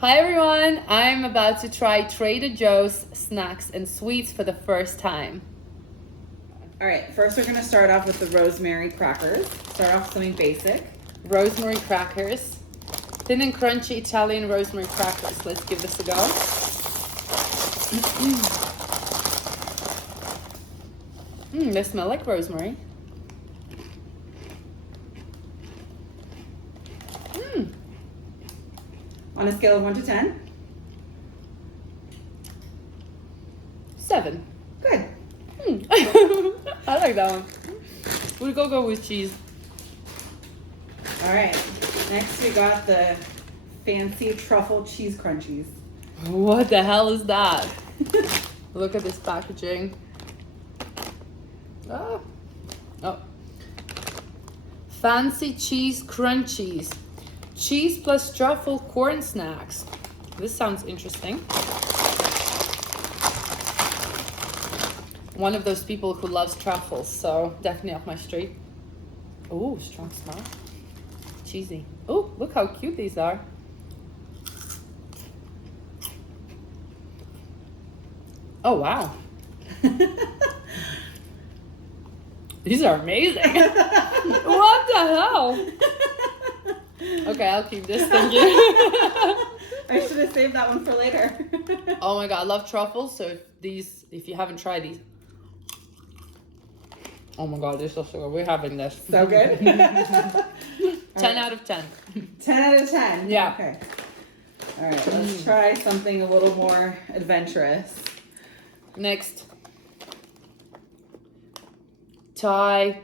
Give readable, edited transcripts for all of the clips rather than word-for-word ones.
Hi everyone, I'm about to try Trader Joe's snacks and sweets for the first time. All right, first we're gonna start off with the Rosemary Crackers. Start off with something basic. Rosemary Crackers. Thin and crunchy Italian rosemary crackers. Let's give this a go. They smell like rosemary. On a scale of 1 to 10. 7. Good. I like that one. We'll go with cheese. All right, next we got the fancy truffle cheese crunchies. What the hell is that? Look at this packaging. Oh. Fancy cheese crunchies. Cheese plus truffle corn snacks. This sounds interesting. One of those people who loves truffles, so definitely up my street. Oh, strong smell. Cheesy. Oh, look how cute these are. Oh, wow. These are amazing. What the hell? Okay, I'll keep this. Thank you. I should have saved that one for later. Oh my god, I love truffles. So if you haven't tried these, oh my god, they're so good. We're having this. So good. 10 out of 10. 10 out of 10. Yeah. Okay. All right, let's try something a little more adventurous. Next, Thai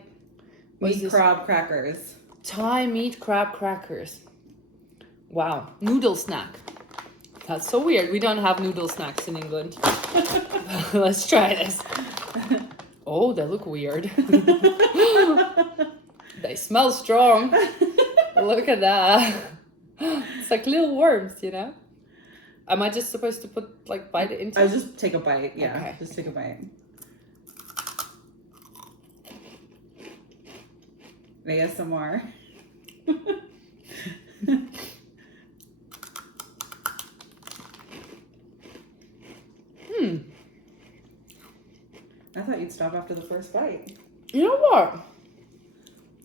Meat crab crackers. Thai meat crab crackers. Wow, noodle snack. That's so weird. We don't have noodle snacks in England. Let's try this. Oh, they look weird. They smell strong. Look at that. It's like little worms, you know? Am I just supposed to bite it into? I'll just take a bite. Yeah, okay. Just take a bite. ASMR. I thought you'd stop after the first bite. You know what?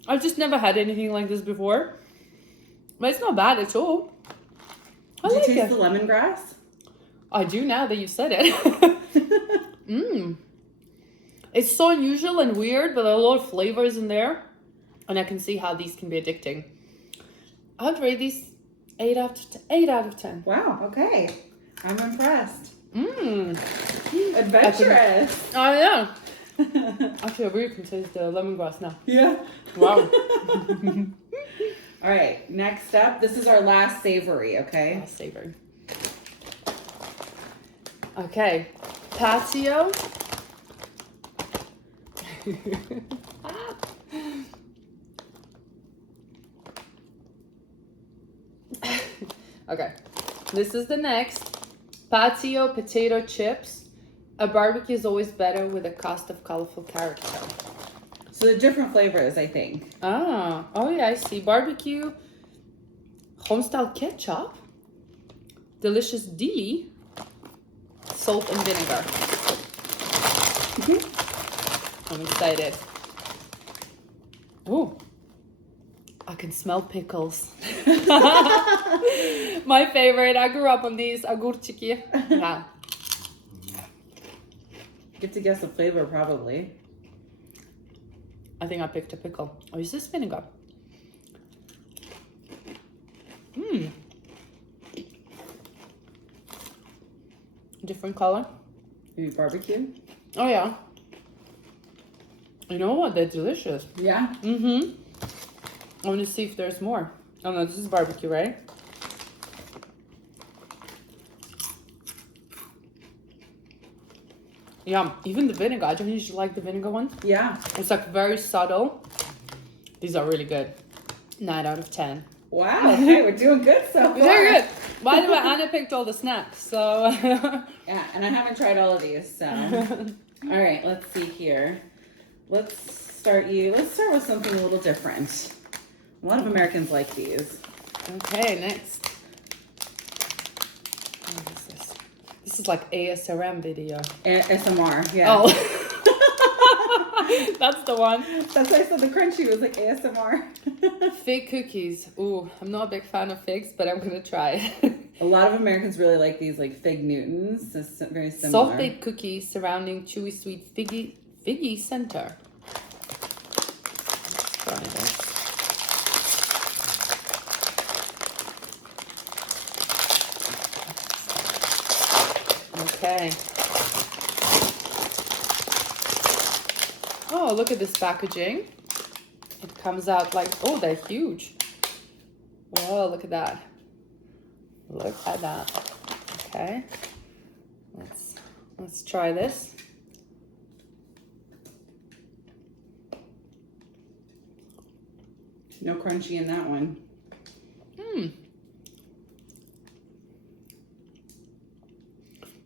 I've just never had anything like this before. But it's not bad at all. Did you taste the lemongrass? I do now that you've said it. It's so unusual and weird, but there are a lot of flavors in there. And I can see how these can be addicting. I'd rate these 8 out of 10. Wow, okay. I'm impressed. Adventurous. Oh, yeah. Actually, I really can taste the lemongrass now. Yeah. Wow. All right, next up, this is our last savory, okay? Last savory. Okay. Patio. Okay, this is the next. Patio potato chips. A barbecue is always better with a cast of colorful character. So the different flavors, I think. Oh yeah, I see. Barbecue, homestyle ketchup, delicious dili, salt and vinegar. I'm excited. Oh, I can smell pickles. My favorite. I grew up on these. Agurчики. Yeah. Get to guess the flavor, probably. I think I picked a pickle. Oh, is this vinegar? Different color. Maybe barbecue? Oh, yeah. You know what? They're delicious. Yeah? I want to see if there's more. Oh, no, this is barbecue, right? Yeah, even the vinegar. I don't usually like the vinegar ones. Yeah. It's like very subtle. These are really good. 9 out of 10. Wow, okay, we're doing good so far. Very good. By the way, Anna picked all the snacks, so... Yeah, and I haven't tried all of these, so... All right, let's see here. Let's start with something a little different. A lot of Americans like these. Okay, next. This is like ASMR video. ASMR, yeah. Oh. That's the one. That's why I said the crunchy was like ASMR. Fig cookies. Ooh, I'm not a big fan of figs, but I'm gonna try it. A lot of Americans really like these like fig Newtons. It's very similar. Soft baked cookies surrounding chewy sweet figgy center. Let's try this. Okay. Oh, look at this packaging. It comes out like, oh, they're huge. Whoa, look at that. Look at that. Okay. Let's try this. No crunchy in that one.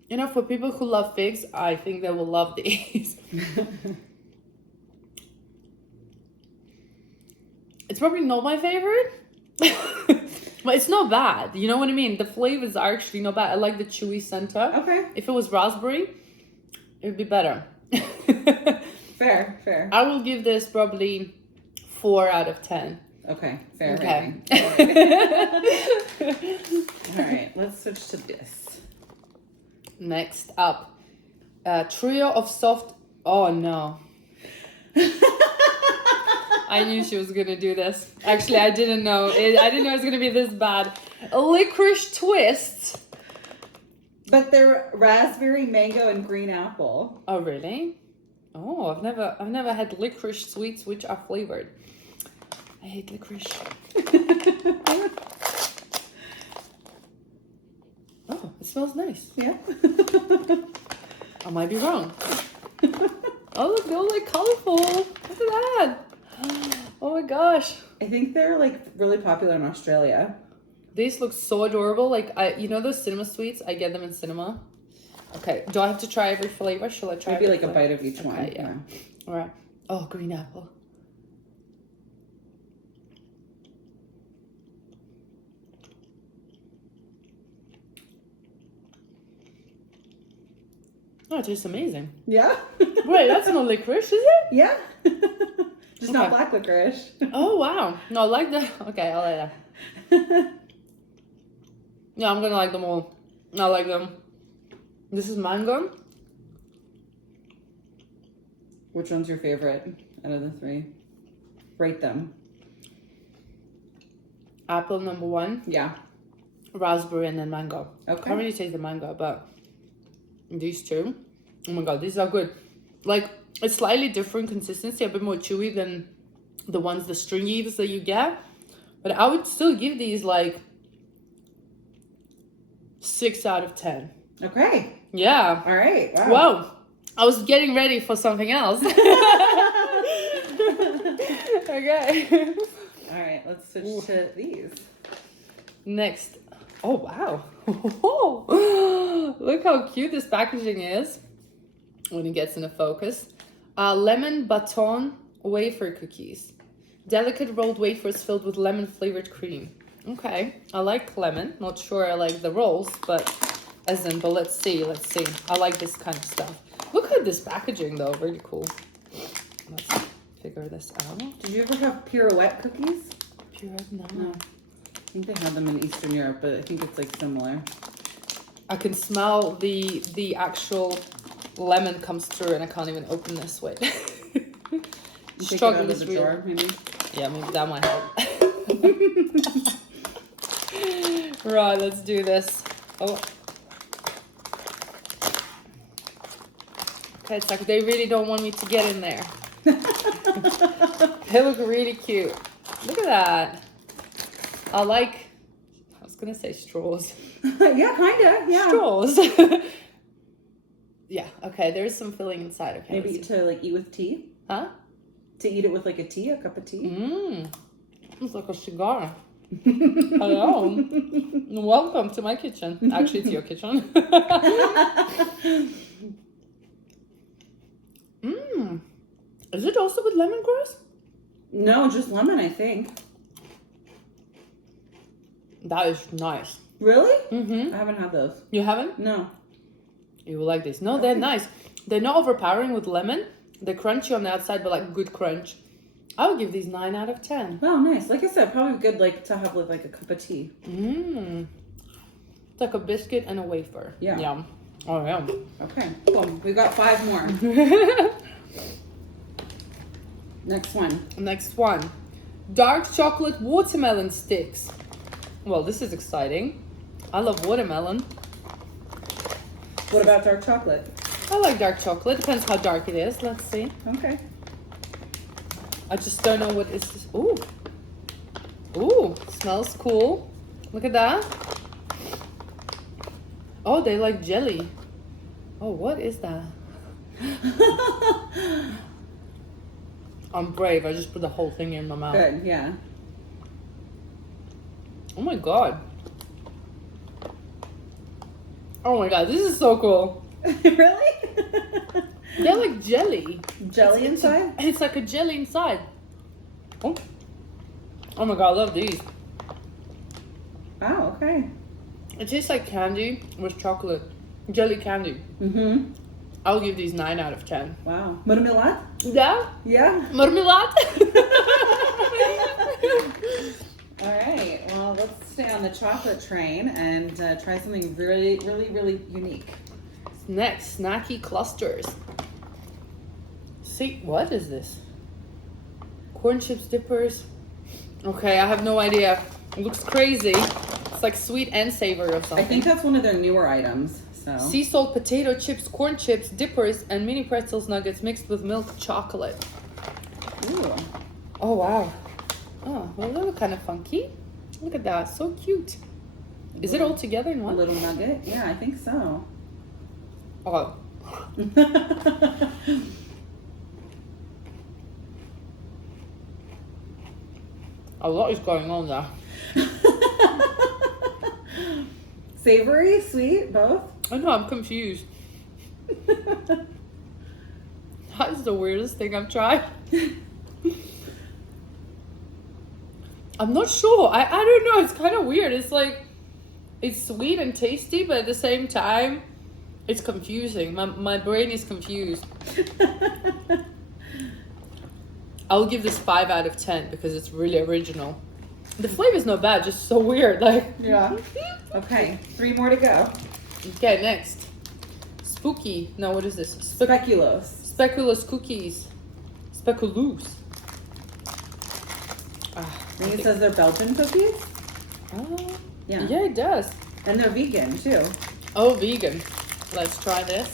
You know, for people who love figs, I think they will love these. It's probably not my favorite, but it's not bad. You know what I mean? The flavors are actually not bad. I like the chewy center. Okay. If it was raspberry, it would be better. Fair, fair. I will give this probably 4 out of 10. Okay, fair. Okay. All right, let's switch to this. Next up, a trio of soft. Oh no. I knew she was gonna do this. Actually, I didn't know. I didn't know it was gonna be this bad. Licorice twists. But they're raspberry, mango, and green apple. Oh really? Oh, I've never had licorice sweets which are flavored. I hate licorice. Oh, it smells nice. Yeah. I might be wrong. Oh look, they're all like colorful. Look at that. Oh my gosh. I think they're like really popular in Australia. These look so adorable. Like you know those cinema sweets? I get them in cinema. Okay. Do I have to try every flavor? Shall I try? Maybe every like a flavor? bite of each one. Okay, yeah. All right. Oh, green apple. Oh, it tastes amazing. Yeah. Wait, that's not licorice, is it? Yeah. Just not Okay. black licorice. Oh wow. No, I like that. Okay, I like that. Yeah, I'm gonna like them all. I like them. This is mango. Which one's your favorite out of the 3? Rate them. Apple number 1. Yeah. Raspberry and then mango. Okay. I can't really taste the mango, but these two, oh my god, these are good. Like, it's slightly different consistency, a bit more chewy than the ones, the stringies that you get. But I would still give these like 6 out of 10. Okay. Yeah. All right. Wow. Whoa. I was getting ready for something else. Okay. All right. Let's switch to these. Next. Oh, wow. Look how cute this packaging is when it gets into focus. Lemon baton wafer cookies. Delicate rolled wafers filled with lemon flavored cream. Okay. I like lemon. Not sure I like the rolls, but let's see. I like this kind of stuff. Look at this packaging though. Really cool. Let's figure this out. Did you ever have Pirouette cookies? Pirouette, no. I think they have them in Eastern Europe, but I think it's like similar. I can smell the actual lemon comes through, and I can't even open this. Wait. Take Struggle it out of is the real. drawer, maybe. Yeah, maybe that might help. Right, let's do this. Oh. Okay, it's like they really don't want me to get in there. They look really cute. Look at that. I was gonna say straws. Yeah, kinda. Yeah. Straws. Yeah, okay, there's some filling inside. Okay. Maybe to like eat with tea. Huh? To eat it with like a cup of tea. It's like a cigar. Hello. Welcome to my kitchen. Actually, it's your kitchen. Is it also with lemongrass? No, just lemon, I think. That is nice. Really? Mm-hmm. I haven't had those. You haven't? No. You will like this. No, they're nice. They're not overpowering with lemon. They're crunchy on the outside, but like good crunch. I'll give these 9 out of 10. Oh, nice. Like I said, probably good like to have with like a cup of tea. Mmm. It's like a biscuit and a wafer. Yeah. Yum. Oh, yum. Okay, cool. We've got 5 more. Next one. Next one. Dark chocolate watermelon sticks. Well, this is exciting. I love watermelon. What about dark chocolate? I like dark chocolate. Depends how dark it is. Let's see. Okay. I just don't know what is this. Ooh. Ooh. Smells cool. Look at that. Oh, they like jelly. Oh, what is that? I'm brave. I just put the whole thing in my mouth. Good, yeah. Oh my god. Oh my god, this is so cool. Really? They're like jelly. Jelly inside? It's like a jelly inside. Oh. Oh my god, I love these. Oh, okay. It tastes like candy with chocolate. Jelly candy. Mm-hmm. I'll give these 9 out of 10. Wow. Marmelade? Yeah? Yeah. Marmelade? All right. Well, let's stay on the chocolate train and try something really, really, really unique. Next, snacky clusters. See, what is this? Corn chips dippers. Okay, I have no idea. It looks crazy. It's like sweet and savory or something. I think that's one of their newer items. So. Sea salt potato chips, corn chips, dippers, and mini pretzels nuggets mixed with milk chocolate. Ooh. Oh, wow. Oh, well, they look kind of funky. Look at that. So cute. Is it all together in A one? little nugget? Yeah, I think so. Oh. A lot is going on there. Savory, sweet, both? I know, I'm confused. That is the weirdest thing I've tried. I'm not sure. I don't know. It's kind of weird. It's like, it's sweet and tasty, but at the same time, it's confusing. My brain is confused. I'll give this 5 out of 10 because it's really original. The flavor's not bad, just so weird. Like, Yeah. Okay, 3 more to go. okay, next. Spooky. No, what is this? Speculoos. Speculoos cookies. Speculoos. I think it says they're Belgian cookies. Yeah. Yeah, it does. And they're vegan too. Oh, vegan. Let's try this.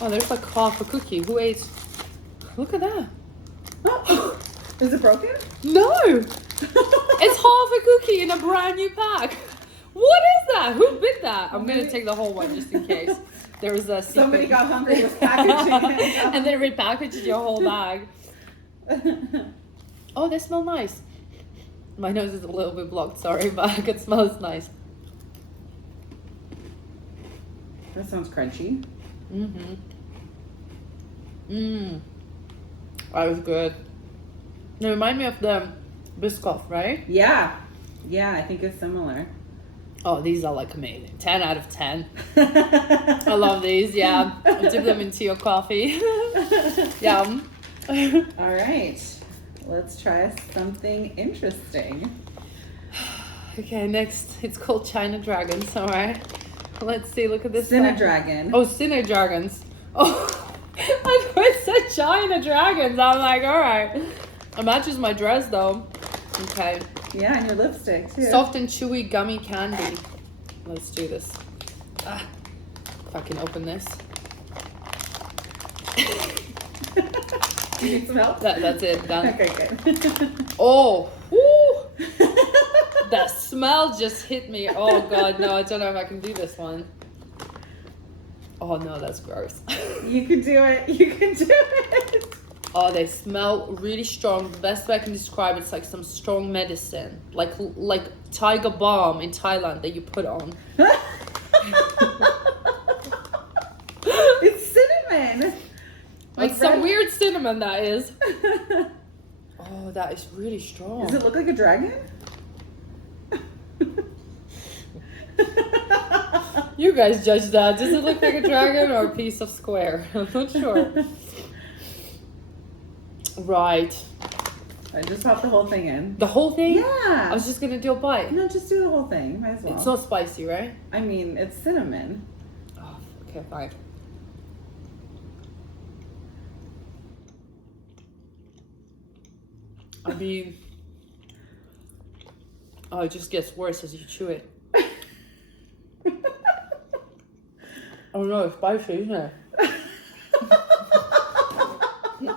Oh, there's like half a cookie. Who ate? Look at that. Oh, is it broken? No! It's half a cookie in a brand new pack. What is that? Who bit that? I'm gonna take the whole one just in case. There was a secret. Somebody got hungry with packaging it. And then repackaged your whole bag. Oh, they smell nice. My nose is a little bit blocked, sorry, but I can smell it's nice. That sounds crunchy. Mm-hmm. Mmm. That was good. They remind me of the Biscoff, right? Yeah. Yeah, I think it's similar. Oh, these are like amazing. 10 out of 10. I love these, yeah. Dip them into your coffee. Yum. All right. Let's try something interesting. Okay, next. It's called China Dragons, alright? Let's see, look at this. Dragon. Oh, Sinner Dragons. Oh, I thought it said China Dragons. I'm like, alright. It matches my dress though. Okay. Yeah, and your lipstick too. Soft and chewy gummy candy. Let's do this. Ah, if I can open this. Do you need some help? That's it, done. Okay, good. Oh, woo. That smell just hit me. Oh god, no, I don't know if I can do this one. Oh no, that's gross. You can do it. You can do it. Oh, they smell really strong. The best way I can describe it's like some strong medicine, like tiger balm in Thailand that you put on. It's cinnamon. Like some weird cinnamon that is. Oh, that is really strong. Does it look like a dragon? You guys judge that. Does it look like a dragon or a piece of square? I'm not sure. Right. I just pop the whole thing in. The whole thing? Yeah. I was just gonna do a bite. No, just do the whole thing. Might as well. It's not spicy, right? I mean, it's cinnamon. Oh, okay, fine. I mean, oh, it just gets worse as you chew it. Oh no, it's spicy, isn't it?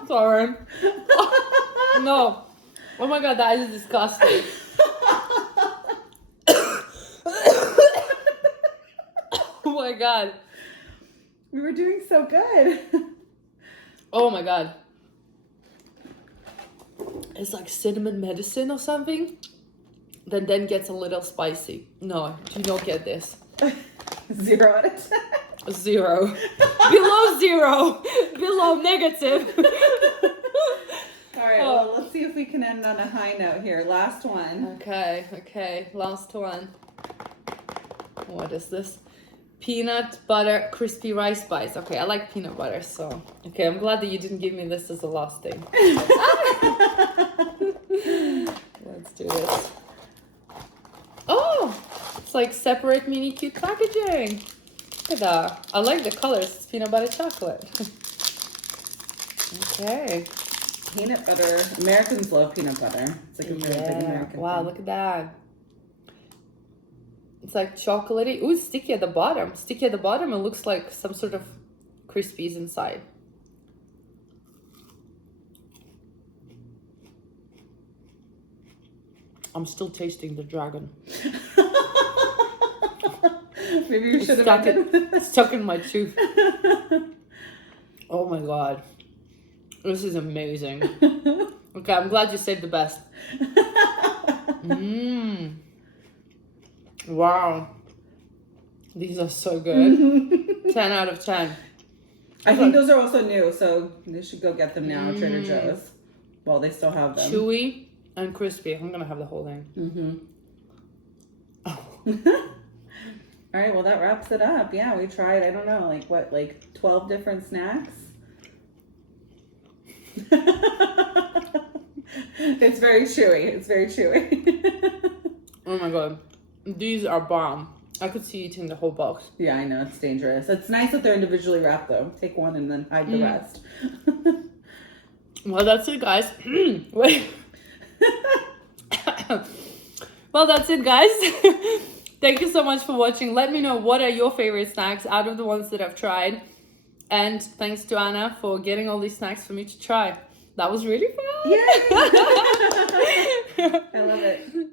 Sorry. No. Oh my god, that is disgusting. Oh my god. We were doing so good. Oh my god. It's like cinnamon medicine or something. Then gets a little spicy. No, do not get this. 0 out of 10. 0. Below 0. Below negative. All right, well, let's see if we can end on a high note here. Last one. Okay. Last one. What is this? Peanut butter crispy rice bites. Okay, I like peanut butter, so. Okay, I'm glad that you didn't give me this as the last thing. Let's do this. Oh! It's like separate mini cute packaging. Look at that. I like the colors. It's peanut butter chocolate. Okay. Peanut butter. Americans love peanut butter. It's like a really big American Wow, thing. look at that. It's like chocolatey. Ooh, it's sticky at the bottom. Sticky at the bottom. It looks like some sort of crispies inside. I'm still tasting the dragon. Maybe you should have It's stuck in my tooth. Oh my god. This is amazing. Okay, I'm glad you saved the best. Mmm. Wow. These are so good. 10 out of 10. I think those are also new, so they should go get them now at Trader Joe's. Well, they still have them. Chewy and crispy. I'm gonna have the whole thing. Oh. All right, well, that wraps it up. Yeah, we tried, I don't know, like 12 different snacks? It's very chewy. It's very chewy. Oh my god. These are bomb. I could see eating the whole box. Yeah, I know. It's dangerous. It's nice that they're individually wrapped, though. Take one and then hide the rest. Well, that's it, guys. Wait. Well, that's it, guys. Thank you so much for watching. Let me know what are your favorite snacks out of the ones that I've tried. And thanks to Anna for getting all these snacks for me to try. That was really fun. Yay! I love it.